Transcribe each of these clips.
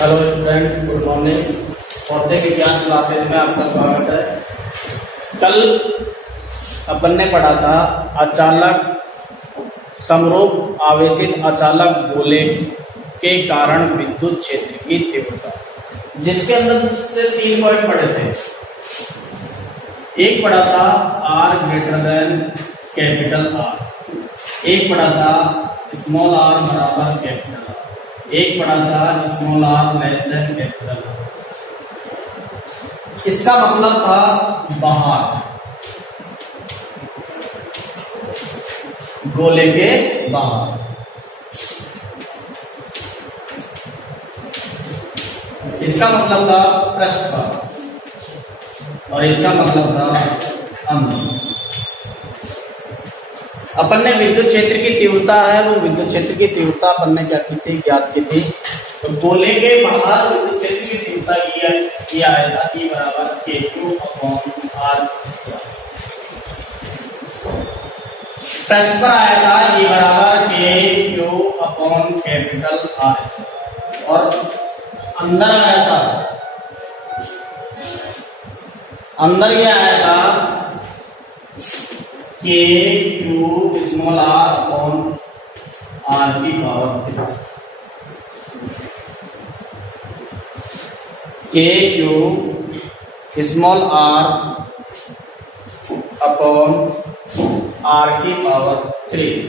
Hello student, good morning. पौधे विज्ञान classes में आपका स्वागत है। कल अपन ने पढ़ा था अचालक समरूप आवेशित अचालक गोले के कारण विद्युत क्षेत्र की तीव्रता, जिसके अंदर से 3 पॉइंट पढ़े थे। एक पढ़ा था R greater than capital R, एक पढ़ा था स्मॉल r बराबर कैपिटल R, एक पढ़ा था small r less than capital R। इसका मतलब था बाहर, गोले के बाहर। इसका मतलब था पृष्ठ पर और इसका मतलब था अंदर। अपन ने विद्युत क्षेत्र की तीव्रता है, वो विद्युत क्षेत्र की तीव्रता अपन ने क्या की थी, ज्ञात की थी। तो गोले के बाहर विद्युत क्षेत्र की तीव्रता ये आया था E बराबर Q अपॉन R। पृष्ठ पर आया था E बराबर Q अपॉन कैपिटल R, और अंदर आया था, अंदर ये आया था Q small r upon R की power 3। Q small r upon R की पावर 3।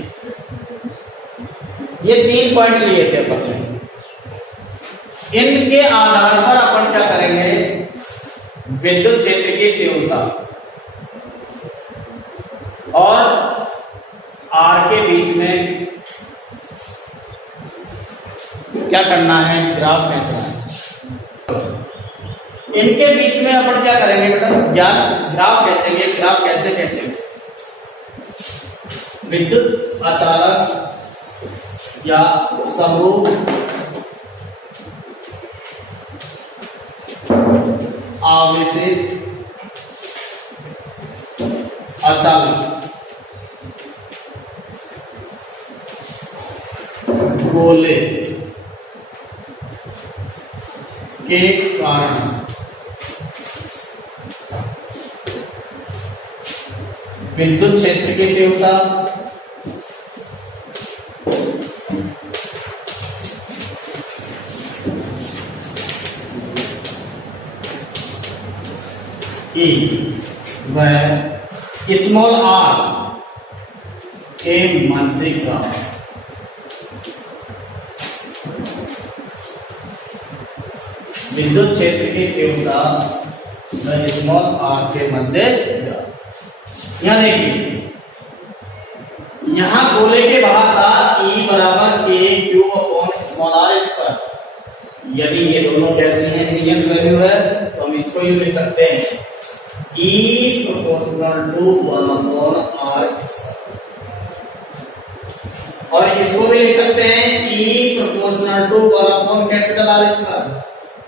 ये 3 पॉइंट लिए थे अपन ने। इनके आधार पर अपन क्या करेंगे, विद्युत क्षेत्र की तीव्रता और R के बीच में क्या करना है, ग्राफ खींचना है। इनके बीच में अपन क्या करेंगे बेटा, ग्राफ खींचेंगे। ग्राफ कैसे खींचेंगे, विद्युत अचालक या समरूप आवेशित अचालक गोले के कारण विद्युत क्षेत्र की तीव्रता E वह स्मॉल r के मध्य का विद्युत क्षेत्र की तीव्रता वह स्मॉल r के मध्य का। यहां देखिए, यहां गोले के बाहर था E बराबर Q upon small r square. यदि ये दोनों कैसी हैं, नियत वैल्यू है, तो हम इसको यूं लिख सकते हैं E proportional to 1 upon R square, और इसको भी लिख सकते हैं E proportional to 1 upon capital R square.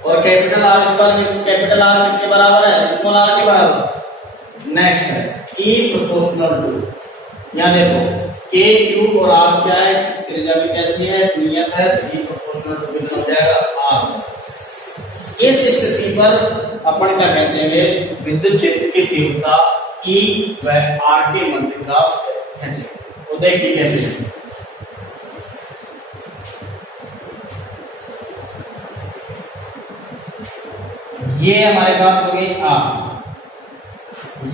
और capital R square, capital R किसके बराबर है, स्मॉल r के बराबर। नेक्स्ट है E प्रोपोर्शनल टू, यहां देखो Q और R क्या है, त्रिज्या भी कैसी है, नियत है, तो E प्रोपोर्शनल टू कितना हो जाएगा, R। इस स्थिति पर अपन क्या खींचेंगे, विद्युत क्षेत्र की तीव्रता E व R के मध्य ग्राफ खींचेंगे। तो देखिए कैसे, ये हमारे पास हो गई R,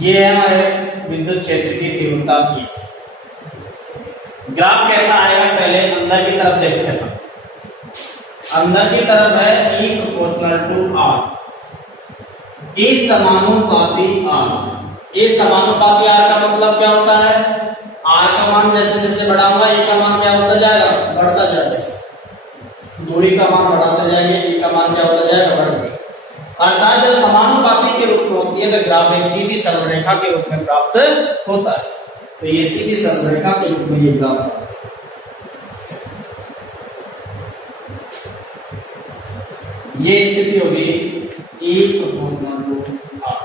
ये है हमारे विद्युत क्षेत्र की तीव्रता की। ग्राफ कैसा आएगा, पहले अंदर की तरफ देखते हैं। अंदर की तरफ है E proportional to R, E समानुपाती R। E समानुपाती R का मतलब क्या होता है, R का मान जैसे जैसे बढ़ा हुआ, E का मान क्या होता जाएगा, बढ़ता जाएगा। दूरी का मान बढ़ाते जाएंगे, E का मान क्या होता जाएगा, बढ़ता। अर्थात जब समानुपाती के रूप में होती है तो ग्राफ एक सीधी सरलरेखा के रूप में प्राप्त होता है। तो ये सीधी सरलरेखा के रूप में ये ग्राफ, ये स्थिति होगी E प्रोपोर्शनल टू R,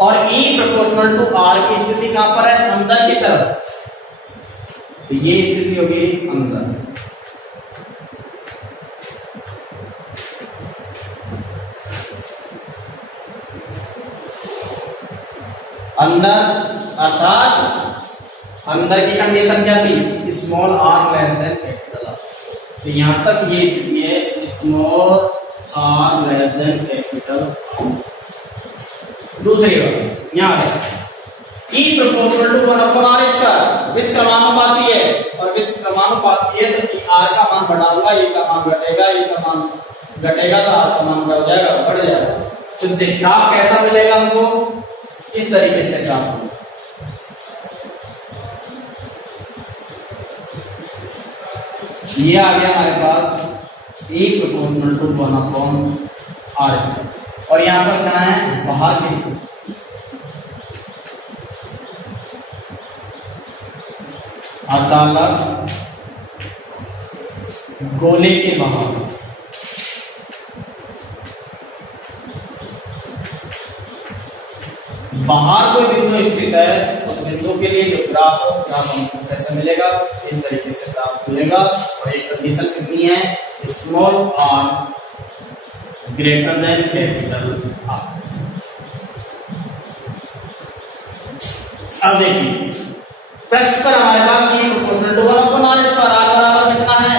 और E प्रोपोर्शनल टू R की स्थिति कहां पर है, अंदर की तरफ। तो ये स्थिति होगी अंदर। अंदर, अर्थात अंदर की कंडीशन क्या थी, small r less than capital R. तो यहां तक ये small r less than capital R. दूसरी बात यहां है E proportional to 1/r square, विद क्रमानुपाती है, और विद क्रमानुपाती है तो आर का मान बढ़ाऊंगा, ई का मान घटेगा, ई का मान घटेगा तो आर का मान क्या हो जाएगा, बढ़ जाएगा। तो ग्राफ कैसा मिलेगा हमको, इस तरीके से ग्राफ। ये आ गया हमारे पास ई प्रोपोर्शनल टू 1/r स्क्वायर, और यहां पर क्या है, बाहर की अचालक गोले के बाहर कोई बिंदु स्थित है, उस बिंदु के लिए जो ग्राफ हमको कैसे मिलेगा, इस तरीके से ग्राफ मिलेगा। और एक कंडीशन कितनी है, small R greater than capital R. अब देखिए प्रश्न पर हमारे पास ये proportional to 1/r square, are बराबर कितना है,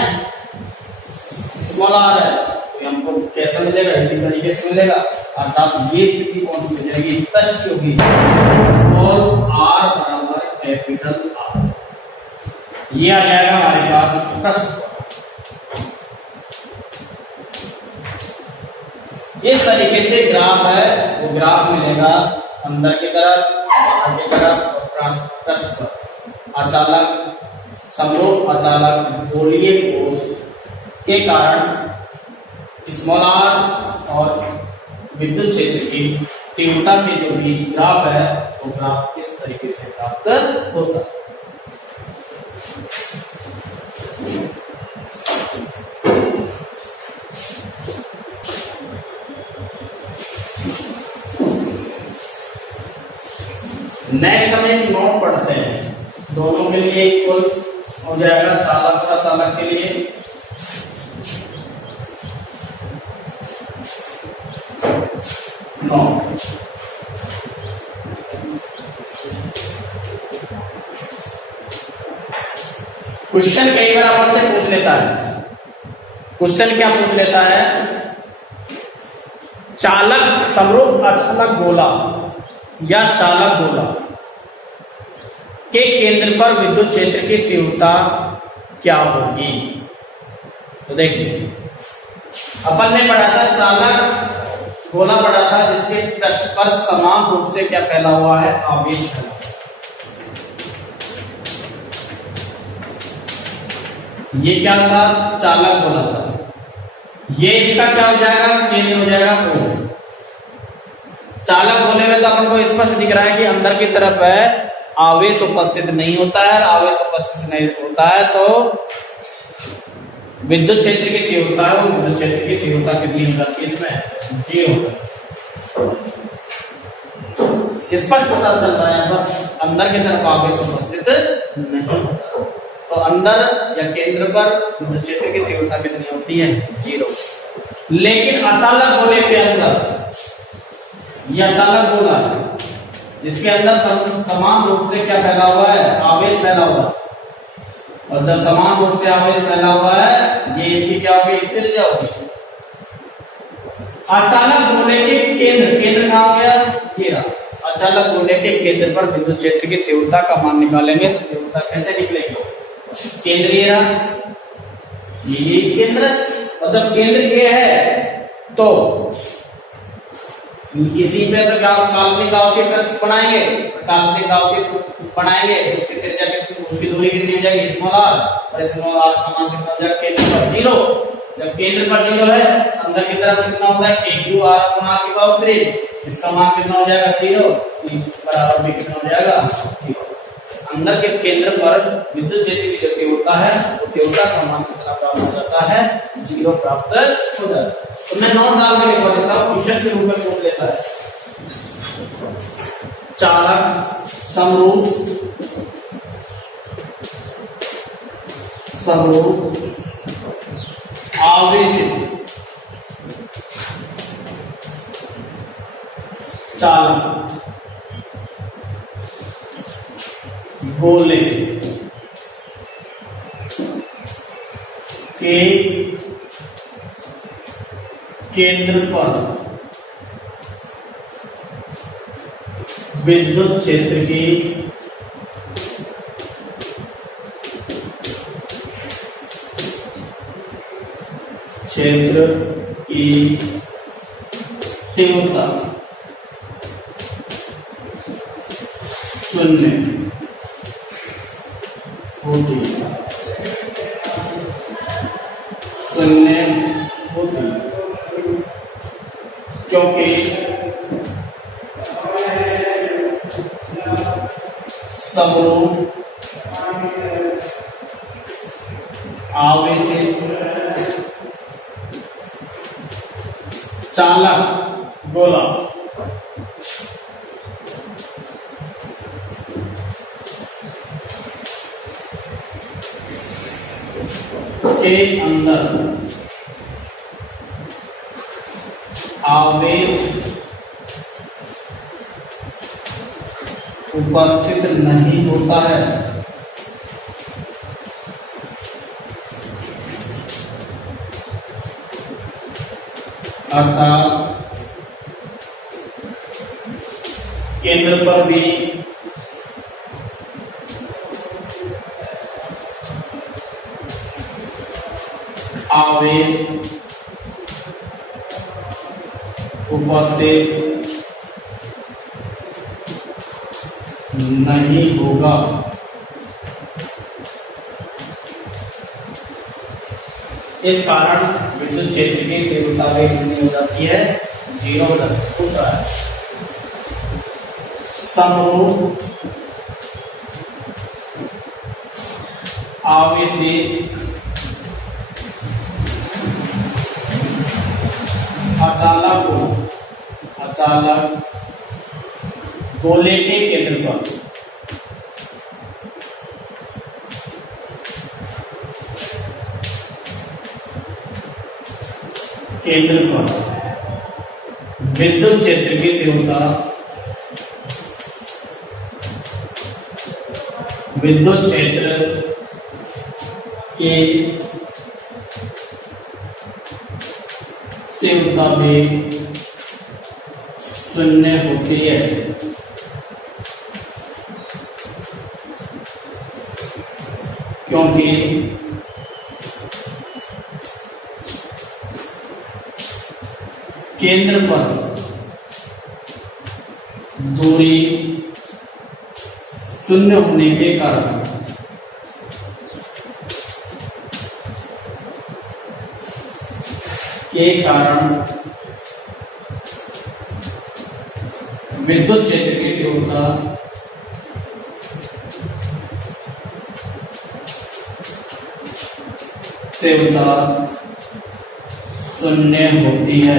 स्मॉल आर है, तो हमको कैसे मिलेगा, इसी तरीके से मिलेगा। अर्थात ये स्थिति कौन सी हो जाएगी, प्रश्न की होगी, स्मॉल आर बराबर कैपिटल आर। ये आ जाएगा हमारे पास प्रश्न। इस तरीके से ग्राफ है, वो ग्राफ मिलेगा अंदर की तरफ, बाहर की तरफ और पृष्ठ पर। अचालक समरूप अचालक गोलीय कोश के कारण स्मॉल आर और विद्युत क्षेत्र की तीव्रता के जो बीच ग्राफ है, वो ग्राफ इस तरीके से प्राप्त होता है। नेक्स्ट हम एक नोट पढ़ते हैं, दोनों के लिए इक्वल हो जाएगा, चालक और अचालक के लिए। क्वेश्चन कई बार आपसे पूछ लेता है, क्वेश्चन क्या पूछ लेता है, चालक समरूप अचालक गोला या चालक गोला के केंद्र पर विद्युत क्षेत्र की तीव्रता क्या होगी। तो देखिए अपन ने पढ़ा था, चालक गोला पढ़ा था जिसके पृष्ठ पर समान रूप से क्या फैला हुआ है, आवेश फैला। ये क्या था, चालक गोला था। ये इसका क्या हो जाएगा, केंद्र हो जाएगा O। चालक गोले में तो अपन को स्पष्ट दिख रहा है कि अंदर की तरफ है, आवेश उपस्थित नहीं होता है, आवेश उपस्थित नहीं होता है तो विद्युत क्षेत्र की तीव्रता है, वो विद्युत क्षेत्र की तीव्रता कितनी हो जाती है, इसमें 0 होता है। स्पष्ट पता चल रहा है, बस अंदर की तरफ आवेश उपस्थित नहीं होता, तो अंदर या केंद्र पर विद्युत क्षेत्र की तीव्रता कितनी होती है, 0। लेकिन अचालक गोले के अंदर, ये अचालक गोला है जिसके अंदर समान रूप से क्या फैला हुआ है, आवेश फैला हुआ है, और जब समान रूप से आवेश फैला हुआ है, ये इसकी क्या होगी, त्रिज्या होगी। अचालक गोले के केंद्र कहां हो गया, ये रहा। अचालक गोले के केंद्र पर विद्युत क्षेत्र की तीव्रता का मान निकालेंगे तो तीव्रता कैसे निकलेगी, केंद्र ये रहा, ये केंद्र, मतलब केंद्र ये है तो इसी पे तो काल्पनिक गाउसीय प्रश्न बनाएंगे, काल्पनिक गाउसीय बनाएंगे, उसकी त्रिज्या उसकी दूरी कितनी हो जाएगी, स्मॉल आर, और स्मॉल आर का मान कितना हो जाएगा, केंद्र पर 0। जब केंद्र पर 0 है, अंदर की तरफ कितना होता है, q/r3, इसका मान कितना हो जाएगा, 0, बराबर भी कितना हो जाएगा, 0। अंदर के केंद्र पर विद्युत क्षेत्र की जो तीव्रता है, वो तीव्रता का मान कितना प्राप्त हो जाता है, 0 प्राप्त हो जाता है। तो मैं नोट डाल के लिखवा देता हूं, क्वेश्चन के रूप में पूछ लेता है, चालक समरूप आवेशित चालक गोले के केंद्र पर विद्युत क्षेत्र की तीव्रता 0 होती है। क्योंकि समरूप आवेशित चालक गोला के अंदर आवेश उपस्थित नहीं होता है, अर्थात केंद्र पर भी आवेश उपस्थित नहीं होगा। इस कारण विद्युत क्षेत्र की तीव्रता भी कितनी हो जाती है, 0 हो जाती है। दूसरा है समरूप आवेशित अचालक गोले के केंद्र पर विद्युत क्षेत्र की तीव्रता विद्युत क्षेत्र की तीव्रता भी 0 होती है। क्योंकि केंद्र पर दूरी 0 होने के कारण विद्युत क्षेत्र की तीव्रता तीव्रता 0 होती है,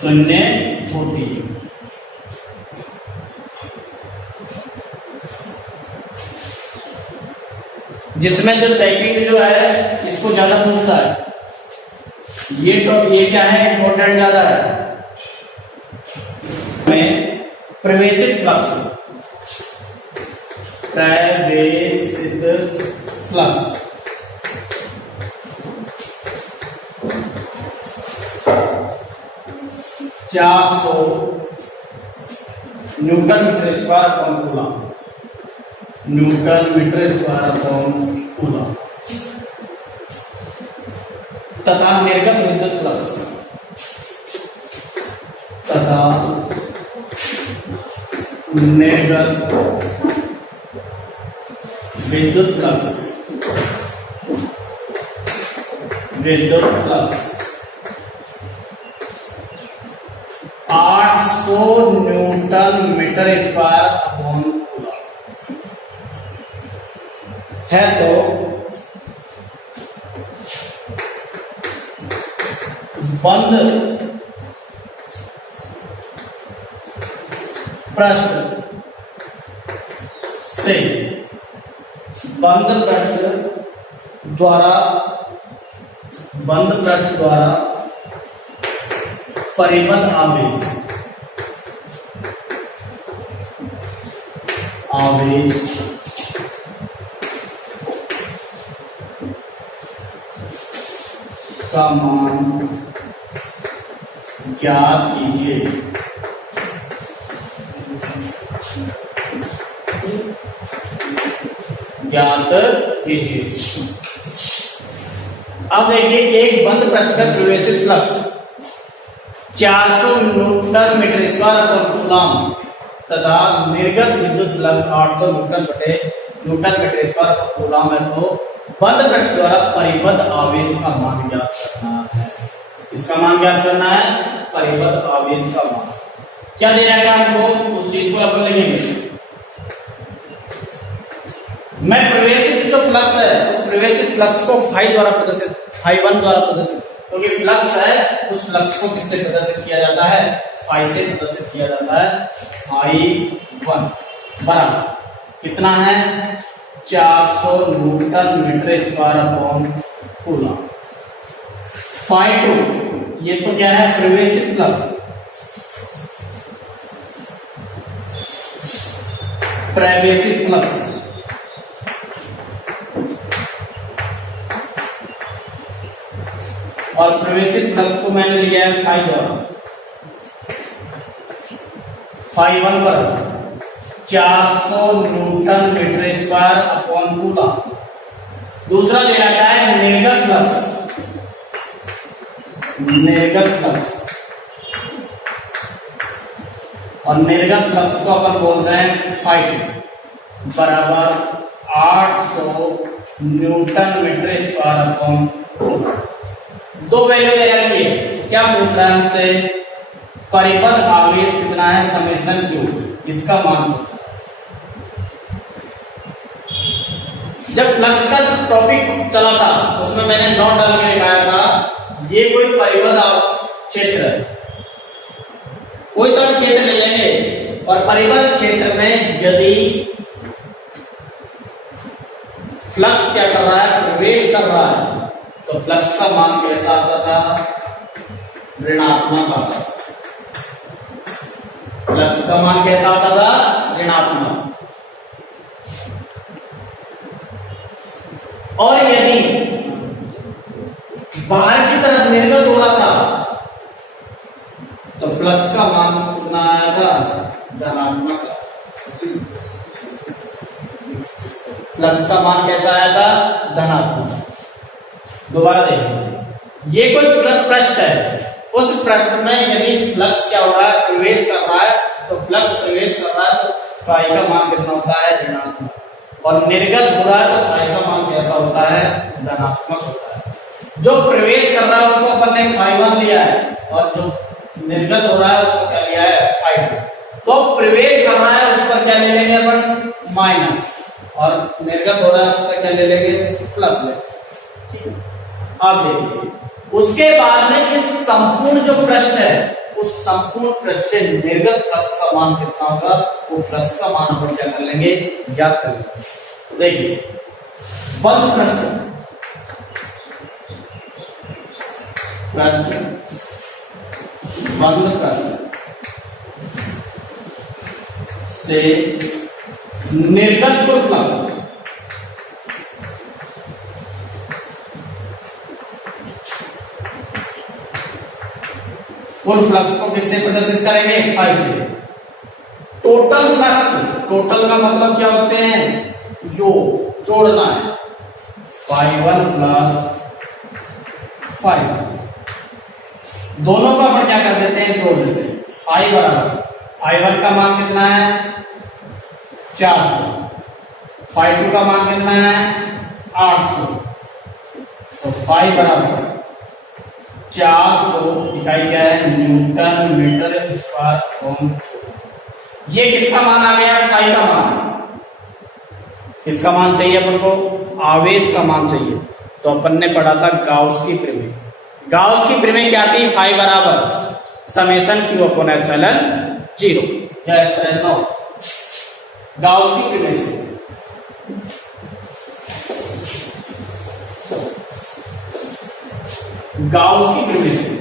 0 होती है। जिसमें जो सेकंड जो है इसको ज्यादा पूछता है, ये क्या है, इंपॉर्टेंट ज्यादा है। में प्रवेशित flux flux 400 newton metre square upon coulomb, newton metre square upon coulomb तथा निर्गत विद्युत फ्लक्स विद्युत flux 800 newton metre square upon coulomb है। तो बंद पृष्ठ से बंद पृष्ठ द्वारा परिबद्ध आवेश आवेश का मान ज्ञात कीजिए। ज्ञात कीजिए। अब देखिए, एक बंद पृष्ठ का प्रवेशित फ्लक्स 400 न्यूटन मीटर स्क्वायर पर कूलम तथा निर्गत विद्युत फ्लक्स 800 न्यूटन मीटर स्क्वायर पर कूलम है, तो बंद पृष्ठ द्वारा परिबद्ध आवेश का मान ज्ञात करना है। इसका मान ज्ञात करना है, परिबद्ध आवेश का मान। क्या दे रहेगा हमको, उस चीज को अपन लिखेंगे। मैं प्रवेशित जो फ्लक्स है उस प्रवेशित फ्लक्स को फाई द्वारा प्रदर्शित, फाई1 द्वारा प्रदर्शित, क्योंकि फ्लक्स है उस फ्लक्स को किससे प्रदर्शित किया जाता है, फाई से प्रदर्शित किया जाता है। फाई1 बराबर कितना है, 400 newton metre square upon coulomb. फाई2 ये तो क्या है, प्रवेशित फ्लक्स, प्रवेशित फ्लक्स, और प्रवेशित फ्लक्स को मैंने लिया है फाई द्वारा। फाई1 पर 400 newton metre square upon coulomb. दूसरा ले रखा है निर्गत फ्लक्स, निर्गत फ्लक्स, और निर्गत फ्लक्स को अपन बोल रहे हैं फाई2 बराबर 800 newton metre square upon coulomb. दो वैल्यू दे रखी है। क्या पूछ रहा है हमसे, परिबद्ध आवेश कितना है, समेशन क्यू, इसका मान पूछा। जब फ्लक्स का टॉपिक चला था उसमें मैंने नोट डाल के लिखाया था, ये कोई परिबद्ध क्षेत्र है, कोई सा क्षेत्र ले लेंगे, और परिबद्ध क्षेत्र में यदि फ्लक्स क्या कर रहा है, प्रवेश कर रहा है, तो फ्लक्स का मान कैसा आता था, ऋणात्मक आता था। फ्लक्स का मान कैसा आता था, ऋणात्मक। और यदि बाहर की तरफ निर्गत हो रहा था तो फ्लक्स का मान कितना आया था, धनात्मक। फ्लक्स का मान कैसा आया था, धनात्मक। दोबारा देखें, ये कोई पृष्ठ है, उस पृष्ठ में यदि फ्लक्स क्या हो रहा है, प्रवेश कर रहा है, तो फ्लक्स प्रवेश कर रहा है तो फाई का मान कितना होता है, ऋणात्मक, और निर्गत हो रहा है तो फाई का मान कैसा होता है, धनात्मक होता है। जो प्रवेश कर रहा है उसको अपन ने फाई1 लिया है, और जो निर्गत हो रहा है उसको क्या लिया है, फाई2। तो प्रवेश कर रहा है उस पर क्या ले लेंगे अपन, माइनस, और निर्गत हो रहा है उस पर क्या ले लेंगे, प्लस ले। ठीक है, आप देखिए, उसके बाद में इस संपूर्ण जो पृष्ठ है उस संपूर्ण पृष्ठ से निर्गत फ्लक्स का मान कितना होगा, वो फ्लक्स का मान हम क्या कर लेंगे, ज्ञात कर लेंगे। देखिए, बंद पृष्ठ बंद पृष्ठ से निर्गत कुल फ्लक्स, कुल फ्लक्स को किससे प्रदर्शित करेंगे, फाई से। टोटल फ्लक्स, टोटल का मतलब क्या होते हैं, योग, जोड़ना है, फाई1 प्लस फाई1, दोनों का अपन क्या कर देते हैं, जोड़ देते हैं। फाई बराबर, फाई1 का मान कितना है, 400, फाई2 का मान कितना है, 800, तो फाई बराबर 400 इकाई क्या है, न्यूटन मीटर स्क्वायर। ये किसका मान आ गया, फाई का मान। किसका मान चाहिए अपन को, आवेश का मान चाहिए। तो अपन ने पढ़ा था गाउस की प्रमेय। गाउस की प्रमेय क्या थी, फाई बराबर समेशन क्यू अपॉन एप्सिलॉन 0 या एप्सिलॉन नॉट। गाउस की प्रमेय से गाउस की प्रमेय से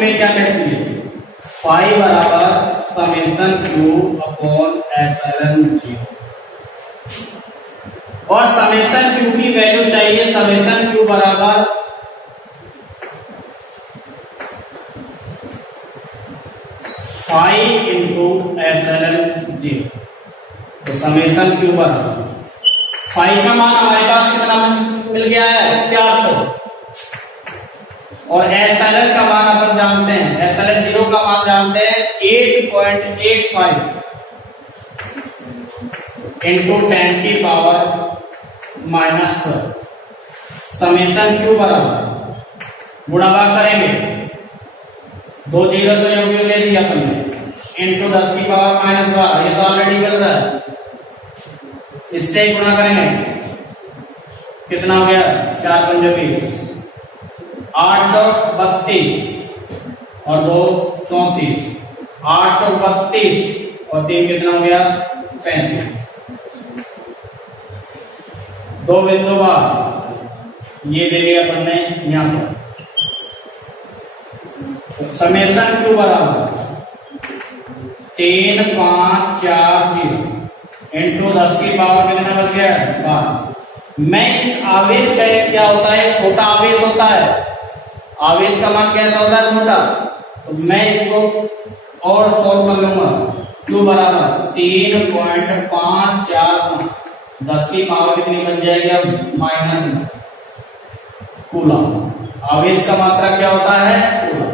में क्या कहती है, फाई बराबर summation Q upon epsilon zero, और समेशन क्यू की वैल्यू चाहिए, समेशन क्यू बराबर फाई इंटू एप्सिलॉन जीरो। तो समेशन क्यू बराबर फाई का मान हमारे पास कितना मिल गया है 400, और एप्सिलॉन का मान अपन जानते हैं, एप्सिलॉन जीरो का मान जानते हैं 8.85 इंटू 10 की पावर -12। समेशन क्यू बराबर गुणा भाग करेंगे, 2 जीरो तो योग्य ले दिया अपन ने, इंटू 10 की पावर -12, ये तो ऑलरेडी बन रहा है, इससे गुणा करेंगे कितना हो गया 4 पंजे 20, 832 और 2 34, 832 और 3 कितना हो गया 35। 2 बिंदु बाद ये दे दिया अपन ने यहां पर। समेशन क्यू बराबर 3540 इंटू 10 की पावर कितना बच गया 12। मैं इस आवेश का क्या होता है, छोटा आवेश होता है, आवेश का मान कैसा होता है छोटा, तो मैं इसको और सॉल्व कर लूंगा। क्यू बराबर 3.545, 10 की पावर कितनी बन जाएगी अब -9 कूलम। आवेश का मात्रा क्या होता है कूलम।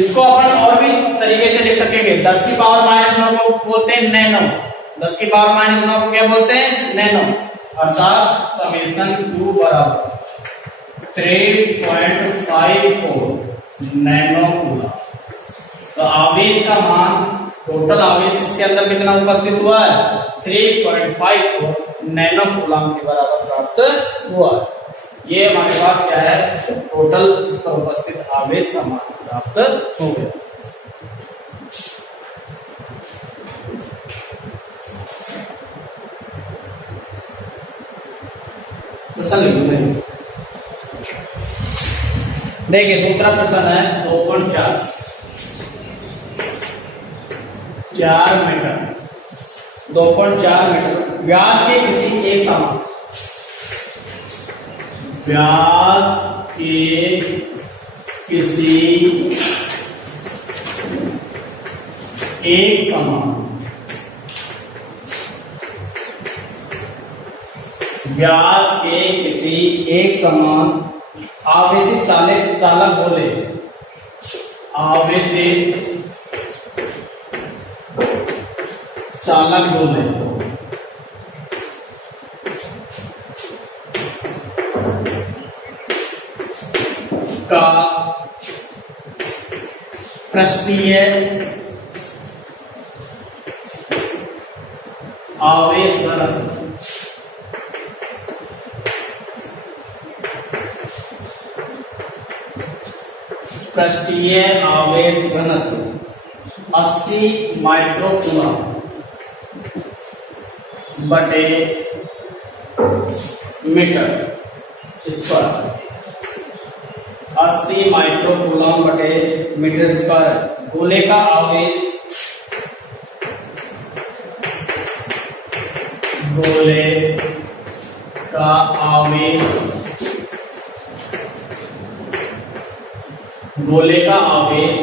इसको अपन और भी तरीके से लिख सकेंगे, 10 की पावर -9 को बोलते हैं नैनो, 10 की पावर -9 को क्या बोलते हैं नैनो, अर्थात समेशन क्यू बराबर 3.54 नैनो कूलम। तो आवेश का मान, टोटल आवेश इसके अंदर कितना उपस्थित हुआ है 3.54 नैनो कूलम के बराबर प्राप्त हुआ है। ये हमारे पास क्या है, टोटल इस पर उपस्थित आवेश का मान प्राप्त हो गया। देखिए दूसरा प्रश्न है 2.4 मीटर, 2.4 मीटर व्यास के किसी एक समान, व्यास के किसी एक समान, व्यास के किसी एक समान आवेशित चालक गोले, आवेशित चालक गोले का पृष्ठीय आवेश घनत्व, पृष्ठीय आवेश घनत्व 80 माइक्रोकूलम बटे मीटर स्क्वायर, 80 माइक्रोकूलम बटे मीटर स्क्वायर। गोले का आवेश, गोले का आवेश, गोले का आवेश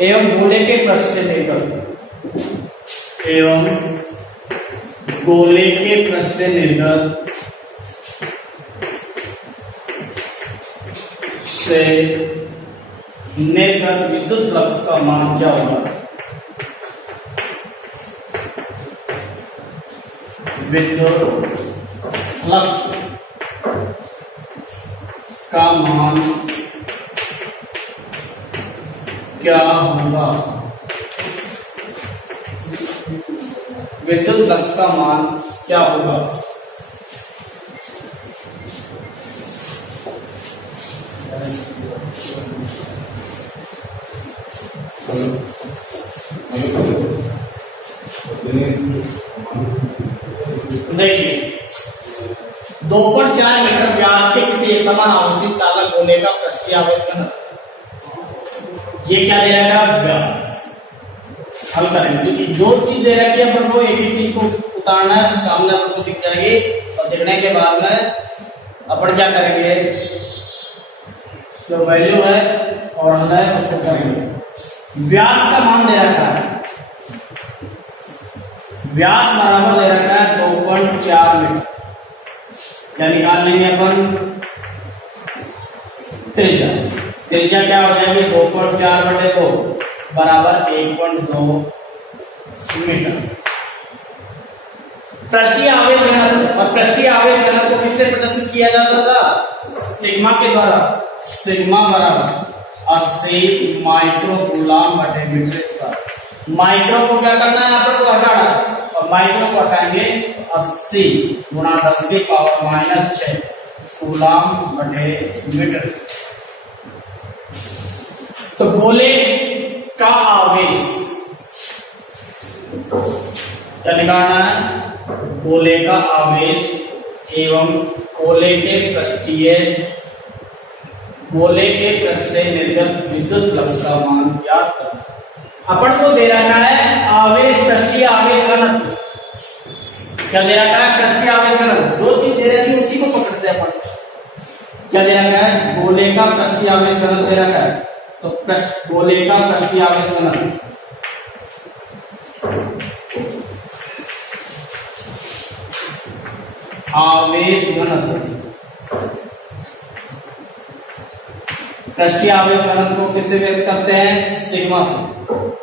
एवं गोले के पृष्ठ से निर्गत, एवं गोले के पृष्ठ से निर्गत से निर्गत विद्युत फ्लक्स का मान क्या होगा, विद्युत फ्लक्स का मान क्या होगा, विद्युत फ्लक्स का मान क्या होगा। देखिए 2.4 मीटर व्यास के किसी एक समान आवेशित चालक गोले का पृष्ठीय आवेश घनत्व, ये क्या दे रहा है व्यास। हल करेंगे क्योंकि जो चीज दे रखी है अपन को एक ही चीज को उतारना है, सामने आपको दिख जाएगी और दिखने के बाद में अपन क्या करेंगे, जो वैल्यू है और है उसको करेंगे। व्यास का मान दे रखा है, व्यास बराबर दे रखा है 2.4 मीटर, या निकाल लेंगे अपन त्रिज्या। त्रिज्या क्या हो जाएगी 2.4/2 बराबर 1.2 मीटर। पृष्ठीय आवेश घनत्व, और पृष्ठीय आवेश घनत्व को किससे प्रदर्शित किया जाता था, सिग्मा के द्वारा। सिग्मा बराबर 80 माइक्रो कूलम बटे मीटर स्क्वायर। माइक्रो को क्या करना है, यहाँ पर को हटाना, और माइक्रो को हटाएंगे 80 गुणा 10⁻⁻6 कूलम बटे मीटर। तो गोले का आवेश क्या निकालना है, गोले का आवेश एवं गोले के पृष्ठ से निर्गत विद्युत फ्लक्स का मान ज्ञात करना। अपन को दे रखा है आवेश, पृष्ठीय आवेश घनत्व। क्या दे रखा है, पृष्ठीय आवेश घनत्व। जो चीज दे रखी है उसी को पकड़ते हैं अपन। क्या दे रखा है, गोले का पृष्ठीय आवेश घनत्व दे रखा है, तो गोले का पृष्ठीय आवेश घनत्व आवेश घनत्व, पृष्ठीय आवेश घनत्व को किससे व्यक्त करते हैं, सिग्मा से,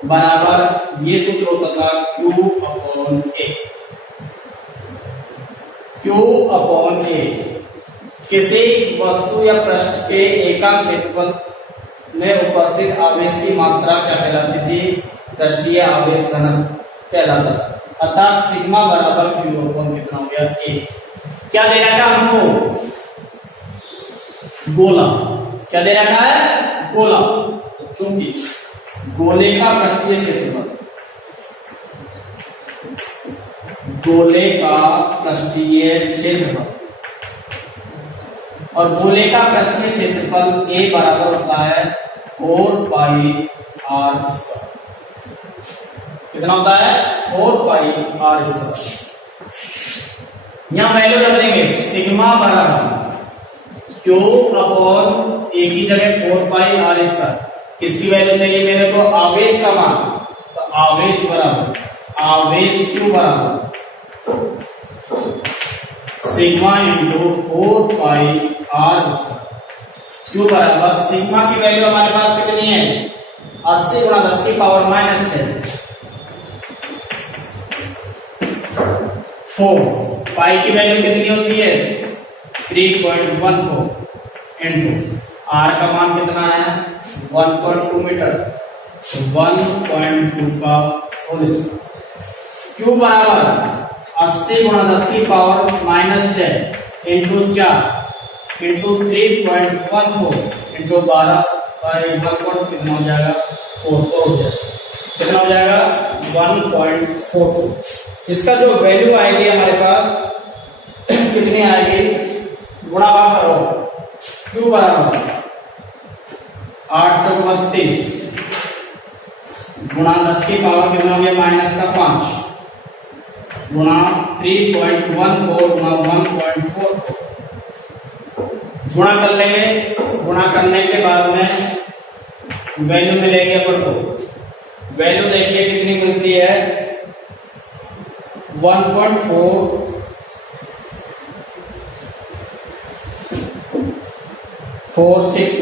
बराबर ये सूत्र होता था Q/A। Q/A किसी वस्तु या पृष्ठ के एकांक क्षेत्रफल में उपस्थित आवेश की मात्रा क्या कहलाती थी, पृष्ठीय आवेश घनत्व कहलाता था। अर्थात सिग्मा बराबर Q/A कितना हो गया, A। क्या दे रखा है हमको, गोला। क्या दे रखा है, गोला। तो चूंकि गोले का पृष्ठीय क्षेत्रफल, गोले का पृष्ठीय क्षेत्रफल और गोले का पृष्ठीय क्षेत्रफल A बराबर होता है 4πr²। कितना होता है, 4πr²। यहां वैल्यू रख देंगे, सिग्मा बराबर Q/A की जगह 4πr²। इसकी वैल्यू चाहिए मेरे को आवेश का मान, तो आवेश बराबर आवेश Q बराबर सिग्मा इंटू 4πr²। Q बराबर सिग्मा की वैल्यू हमारे पास कितनी है, 80 गुणा 10⁻⁻6 4। पाई की वैल्यू कितनी होती है, 3.14 इंटू आर का मान कितना है 1.2 मीटर, 1.2 का होल स्क्वायर। क्यू बराबर 80 गुणा 10⁻⁻6 इंटू 4 इंटू 3.14 इंटू 12 कितना हो जाएगा 4 हो जाएगा, कितना हो जाएगा 1.42। इसका जो वैल्यू आएगी हमारे पास कितनी आएगी, गुणा भाग करो, क्यू बराबर 8 × 32 गुणा 10 की पावर कितना हो गया -5 गुणा 3.14 गुणा 1.44 गुणा कर लेंगे। गुणा करने के बाद में वैल्यू मिलेगी अपन को। वैल्यू देखिए कितनी मिलती है 1.446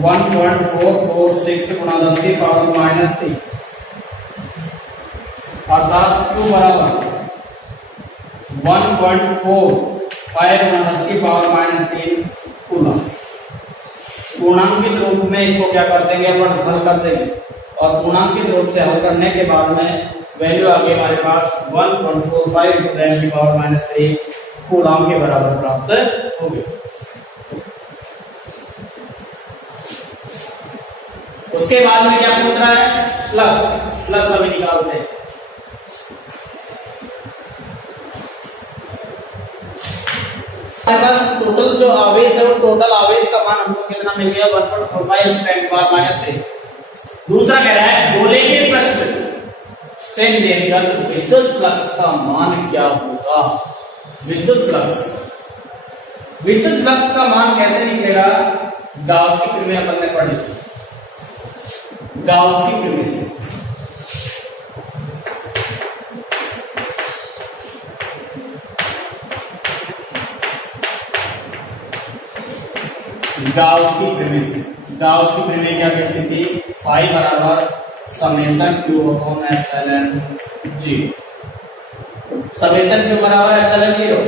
1.446 गुणा 10 की पावर -3 अर्थात क्यू बराबर 1.45 गुणा 10 की पावर -3 कूलम। पूर्णांकित रूप में इसको क्या कर देंगे अपन हल कर देंगे, और पूर्णांकित रूप से हल करने के बाद में वैल्यू आ गई हमारे पास 1.45 × 10 की पावर -3 कूलम के बराबर प्राप्त हो गई। उसके बाद में क्या पूछ रहा है, फ्लक्स। फ्लक्स अभी निकालते हैं। हमारे पास टोटल जो आवेश है वो टोटल आवेश का मान हमको कितना मिल गया 1.45 दूसरा कह रहा है गोले के पृष्ठ से निर्गत विद्युत फ्लक्स का मान क्या होगा। विद्युत फ्लक्स का मान कैसे निकलेगा, गाउस की प्रमेय अपन ने पढ़ी, गाउस की प्रमेय से। गाउस की प्रमेय क्या कहती थी, फाई बराबर समेशन क्यू अपॉन एप्सिलॉन जी, समेशन क्यू बराबर एप्सिलॉन जीरो।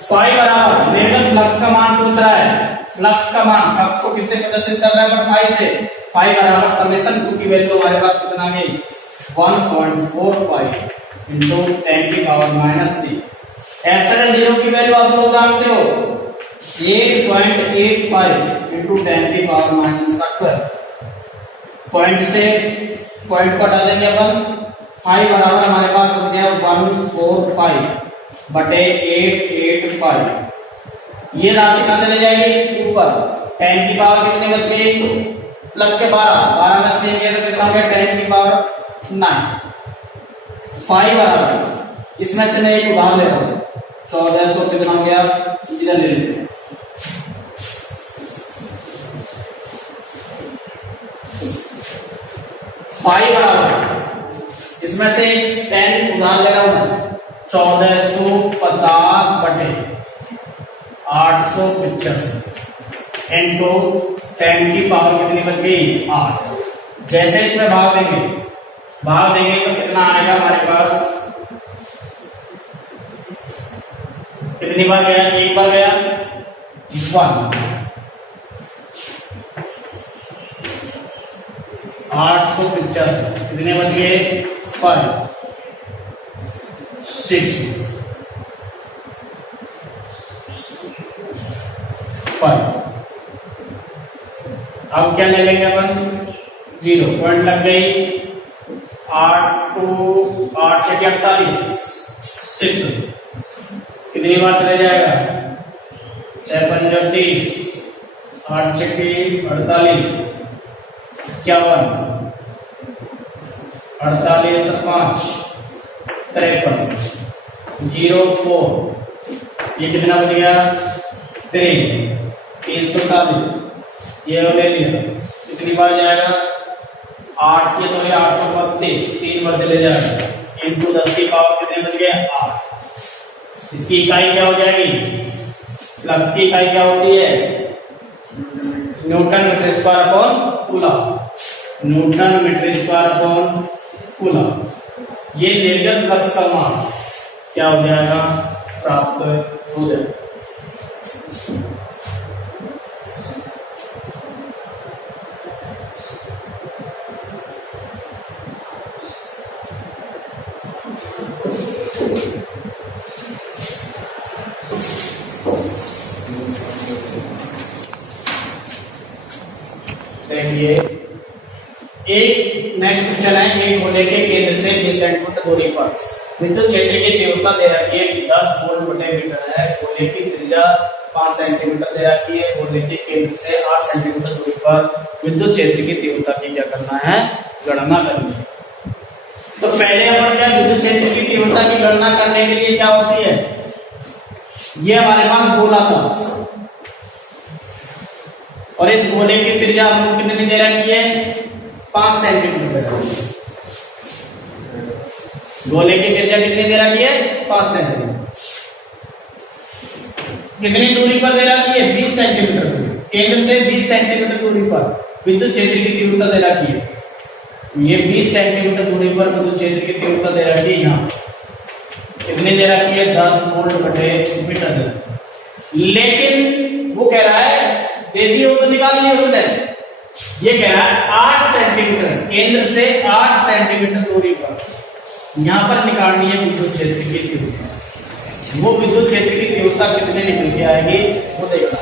फाई बराबर निर्गत फ्लक्स का मान पूछ रहा है, फ्लक्स का मान, फ्लक्स को किससे प्रदर्शित कर रहा है, फाई से। फाई बराबर समेशन क्यू की वैल्यू हमारे पास कितना गई 1.45 इंटू 10 की पावर -3। एप्सिलॉन जीरो की वैल्यू आप लोग जानते हो 8.85 इंटू 10 की पावर -12। पॉइंट से पॉइंट को हटा देंगे अपन, फाई बराबर हमारे पास बच गया 145 बटे 885। ये राशि कहां चले जाएगी ऊपर, 10 की पावर कितने बच गई प्लस के 12 में से तो कितना हो गया 10 की पावर 9। फाई बराबर इसमें से मैं एक उधार ले रहा हूं 1400 कितना हो गया, इधर ले लेते हैं। फाई बराबर इसमें से 10 उधार ले रहा हूं 1450 बटे 885 इंटू 10 की पावर कितनी बच गई 8। जैसे इसमें भाग देंगे तो कितना आएगा हमारे पास, कितनी बार गया, एक बार गया 1। 885 कितने बच गए 5 6 5। अब क्या ले लेंगे अपन, 0 पॉइंट लग गई, 8 2 8 6 48 6 कितनी बार चले जाएगा 6 5 30 8 6 48 51 48 5 53 04 ये कितना बन गया 340 ये ले लिया, कितनी बार जाएगा 8 832 3 बार चले जाएगा इंटू 10 की पावर कितने बन गए 8। इसकी इकाई क्या हो जाएगी, फ्लक्स की इकाई क्या होती है newton metre square upon coulomb, newton metre square upon coulomb. ये निर्गत फ्लक्स का मान क्या हो जाएगा, प्राप्त हो जाएगा। देखिए एक नेक्स्ट क्वेश्चन है, एक गोले के केंद्र से 20 सेंटीमीटर दूरी पर विद्युत क्षेत्र की तीव्रता दे रखी है 10 वोल्ट प्रति मीटर है, गोले की त्रिज्या 5 सेंटीमीटर दे रखी है, गोले के केंद्र से 8 सेंटीमीटर दूरी पर विद्युत क्षेत्र की तीव्रता की क्या करना है, गणना करनी है। तो पहले अपन क्या विद्युत क्षेत्र की तीव्रता की गणना करने के लिए क्या होती है, ये हमारे पास गोला था और इस गोले की त्रिज्या आपको कितनी दे रखी है 5 सेंटीमीटर। गोले की त्रिज्या कितनी दे रखी है 5 सेंटीमीटर। कितनी दूरी पर दे रखी है 20 सेंटीमीटर, केंद्र से 20 सेंटीमीटर दूरी पर विद्युत क्षेत्र की तीव्रता दे रखी है। ये 20 सेंटीमीटर दूरी पर विद्युत क्षेत्र की तीव्रता दे रखी है, यहाँ कितनी दे रखी है 10 वोल्ट बटे मीटर। लेकिन वो कह रहा है दे दी हो तो निकाल लिया उसने, ये कह रहा है 8 सेंटीमीटर, केंद्र से 8 सेंटीमीटर दूरी पर यहां पर निकालनी है विद्युत क्षेत्र की तीव्रता। वो विद्युत क्षेत्र की तीव्रता कितने निकल के आएगी वो देखना।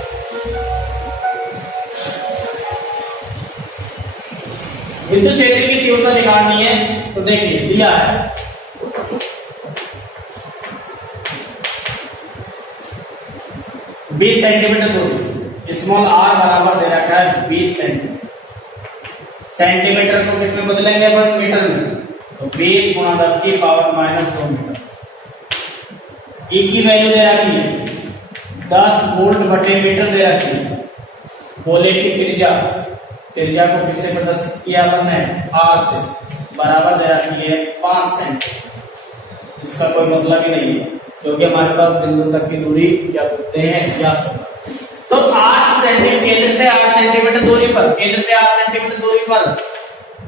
विद्युत क्षेत्र की तीव्रता निकालनी है तो देखिए दिया है 20 सेंटीमीटर दूरी, स्मॉल आर बराबर दे रखा है 20 सेंटीमीटर। सेंटीमीटर को किसमें बदलेंगे अपन? मीटर में। तो 20 गुणा 10 की पावर माइनस 2 मीटर। ई की वैल्यू दे रखी है 10 वोल्ट बटे मीटर दे रखी है। गोले की त्रिज्या, त्रिज्या को किससे प्रदर्शित किया अपन ने? आर से, बराबर दे रखी है 5 सेंटीमीटर। इसका कोई मतलब ही नहीं है क्योंकि हमारे पास बिंदु तक की दूरी क्या बोलते हैं या तो 8 सेंटीमीटर, केंद्र से 8 सेंटीमीटर दूरी पर, केंद्र से 8 सेंटीमीटर दूरी पर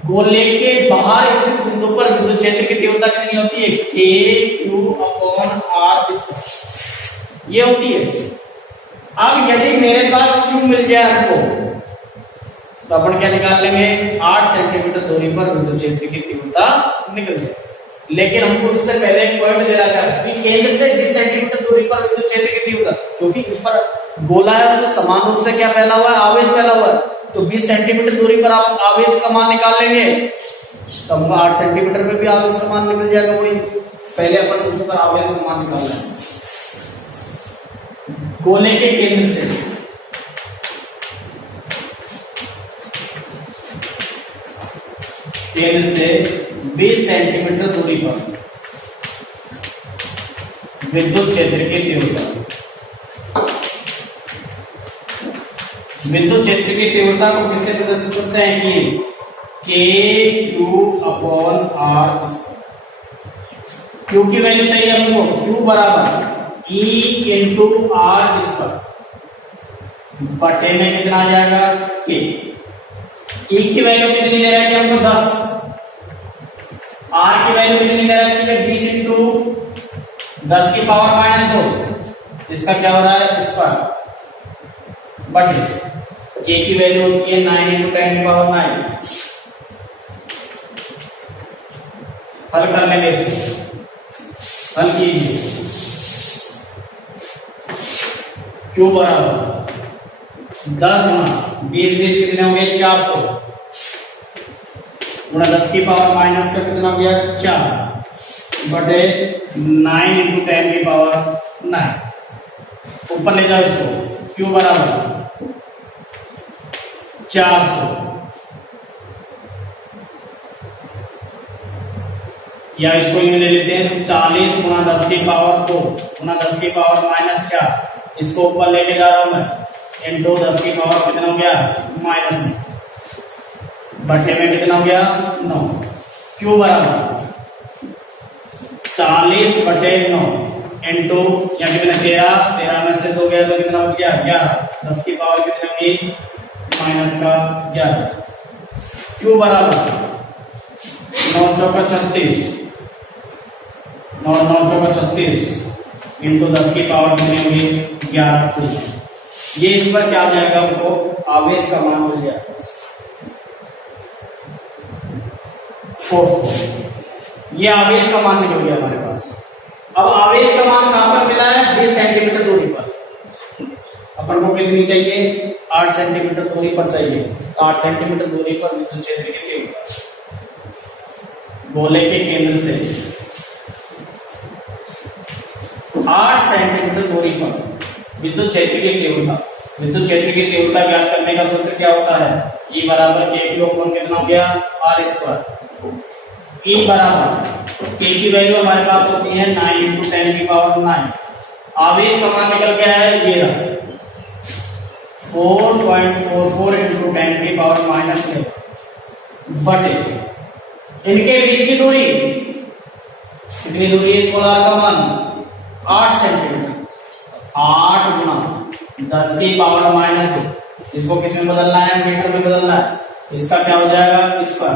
गोले के बाहर स्थित बिंदु पर विद्युत क्षेत्र की तीव्रता कितनी होती है? Q/R, ये होती है। अब यदि मेरे पास Q मिल जाए आपको तो अपन क्या निकाल लेंगे? 8 सेंटीमीटर दूरी पर विद्युत क्षेत्र की तीव्रता निकल जाएगी। लेकिन हमको इससे पहले एक पॉइंट दे रखा है कि केंद्र से 20 सेंटीमीटर दूरी पर विद्युत क्षेत्र की तीव्रता, क्योंकि इस पर गोला है तो समान रूप से क्या फैला हुआ है? आवेश फैला हुआ है। तो 20 सेंटीमीटर दूरी पर आप आवेश का मान निकाल लेंगे तो हमको 8 सेंटीमीटर पे भी आवेश का मान निकल जाएगा। वही पहले अपन उस पर आवेश का मान निकाल लेंगे। गोले के केंद्र से केंद्र से 20 सेंटीमीटर दूरी पर विद्युत क्षेत्र की तीव्रता, विद्युत क्षेत्र की तीव्रता को किससे प्रदर्शित करते हैं कि KQ/R। Q की वैल्यू चाहिए हमको, Q बराबर E/R² बटे में कितना आ जाएगा? K। E की वैल्यू कितनी ले रखी है हमको? 10। R की वैल्यू कितनी ले रखी है? 20 × 10 की पावर माइनस 2। इसका क्या हो रहा है? स्क्वायर बटे K की वैल्यू होती है 9 × 10 की पावर 9। हल कर लेंगे इसको, हल कीजिए। Q बराबर 10 गुणा 20 कितने हो गए? 400 गुणा 10 की पावर माइनस का कितना हो गया? 4 बटे 9 × 10 की पावर 9। ऊपर ले जाओ इसको। Q बराबर 400 या इसको यूं ले लेते हैं 40 गुणा 10 की पावर 2 गुणा 10 की पावर माइनस 4। इसको ऊपर लेके जा रहा हूं मैं, इंटू 10 की पावर कितना हो गया? माइनस 9 बटे में कितना हो गया? 9। Q बराबर 40 बटे 9 इंटू या कितना? 13 में से 2 गया तो कितना बच गया? 11। 10 की पावर कितनी होगी? माइनस का 11। Q बराबर 9 चौका 36, 9 चौका 36 इंटू 10 की पावर कितनी होगी? 11। ये इस पर क्या आ जाएगा? हमको आवेश का मान मिल जाएगा 4। ये आवेश का मान निकल गया हमारे पास। अब आवेश का मान कहां पर मिला है? 20 सेंटीमीटर दूरी पर। अपन को कितनी चाहिए? 8 सेंटीमीटर दूरी पर चाहिए। 8 सेंटीमीटर दूरी पर विद्युत क्षेत्र की तीव्रता गोले के केंद्र से 8 सेंटीमीटर दूरी पर विद्युत क्षेत्र की तीव्रता, विद्युत क्षेत्र की तीव्रता ज्ञात करने का सूत्र क्या होता है? E बराबर KQ/ कितना हो गया? R²। E बराबर K की वैल्यू हमारे पास होती है 9 × 10 की पावर 9। आवेश का मान निकल गया है ये रहा 4.44 × 10 की पावर माइनस 11 बटे इनके बीच की दूरी कितनी दूरी है? इस पोलर का मान 8 सेंटीमीटर। 8 गुणा 10 की पावर माइनस 2। इसको किस में बदलना है? मीटर में बदलना है। इसका क्या हो जाएगा? इस पर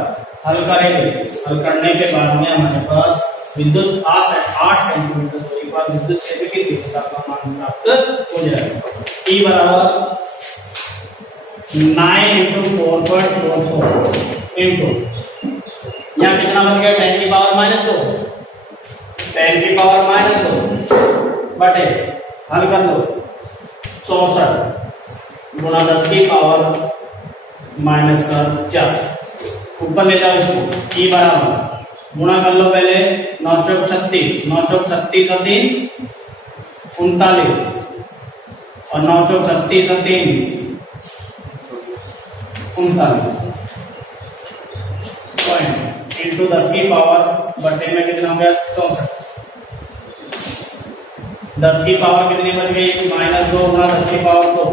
हल करेंगे। हल करने के बाद में हमारे पास विद्युत 8 सेंटीमीटर दूरी पर विद्युत क्षेत्र की तीव्रता का मान प्राप्त हो जाएगा। E बराबर 9 × 4.44 इंटू यहाँ कितना बच गया? 10 की पावर माइनस 2, 10 की पावर माइनस 2 बटे हल कर दो 64 गुणा 10 की पावर माइनस 4। ऊपर ले जाओ इसको। E बराबर गुणा कर लो पहले 9 चौक 36, 9 चौक 36 और 3 39 और 9 चौक 36 और 3 39 पॉइंट इंटू 10 की पावर बटे में कितना हो गया 64। 10 की पावर कितनी बच गई -2 गुणा 10 की पावर 2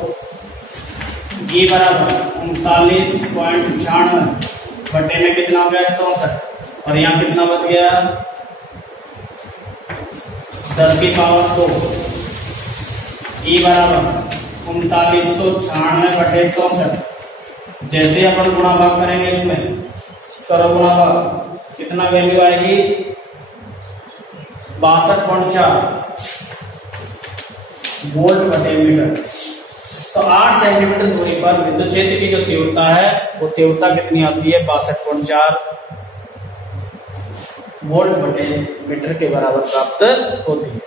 ये बराबर 39.96 बटे में कितना हो गया 64 और यहाँ कितना बच गया 10 की पावर 2 ई बराबर 3996 बटे 64। जैसे अपन गुणा भाग करेंगे इसमें करो गुणा भाग कितना वैल्यू आएगी 62.4 वोल्ट बटे मीटर। तो 8 सेंटीमीटर दूरी पर विद्युत क्षेत्र की जो तीव्रता है वो तीव्रता कितनी आती है 62.4 वोल्ट बटे मीटर के बराबर प्राप्त होती है।